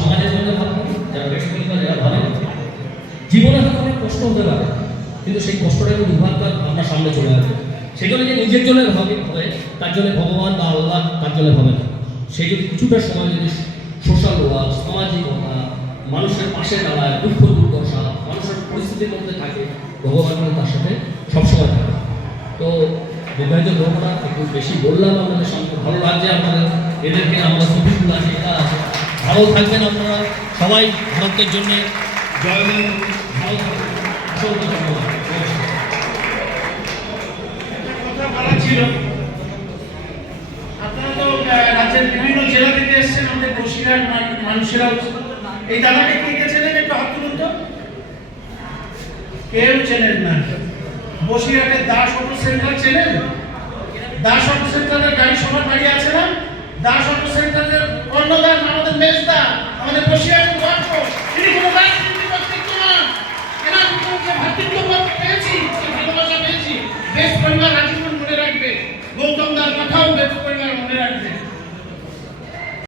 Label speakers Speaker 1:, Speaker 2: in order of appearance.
Speaker 1: সমাজের জন্য ভাববো যারা ব্যক্তিগত যারা ভাবেন জীবনে অনেক কষ্ট হতে পারে, কিন্তু সেই কষ্টটাকে দুর্ভাগ্য আপনার সামনে চলে আসবে। সেই জন্য যে নিজের জন্য ভাবে হবে, তার জন্য ভগবান বা আল্লাহ তার জন্য হবে না। সেই যদি কিছুটা সময় যদি সোশ্যাল ওয়ার্ক সামাজিকতা মানুষের পাশে দাঁড়ায়, দুঃখ দুর্দশা, মানুষের পরিস্থিতির মধ্যে থাকে, ভগবান তার সাথে সবসময় থাকে। তো বিবাহিত ধর্মটা একটু বেশি বললাম, আপনাদের সঙ্গে ভালো লাগছে আপনাদের। এদেরকে আমরা সফিকুল আছে এটা ভালো থাকবেন আপনারা। সবাই ভারতের জন্য
Speaker 2: বিভিন্ন জেলা থেকে এসেছেন, আমাদের এই কেউ চেনেন না। বসিরহাটের দাস অটো সেন্টার চেনেন? দাস অটো সেন্টারের গাড়ি সবার দাঁড়িয়ে আছে না? দাস অটো সেন্টারের অন্নদাস আমাদের মেজদা, আমাদের বসিরহাটের গর্ব তিনি কোনো পেয়েছি? যে ভালোবাসা পেয়েছি। বেশ পরিবার আজীবন মনে রাখবে। গৌতম দার কথাও বেশ পরিবার মনে রাখবে।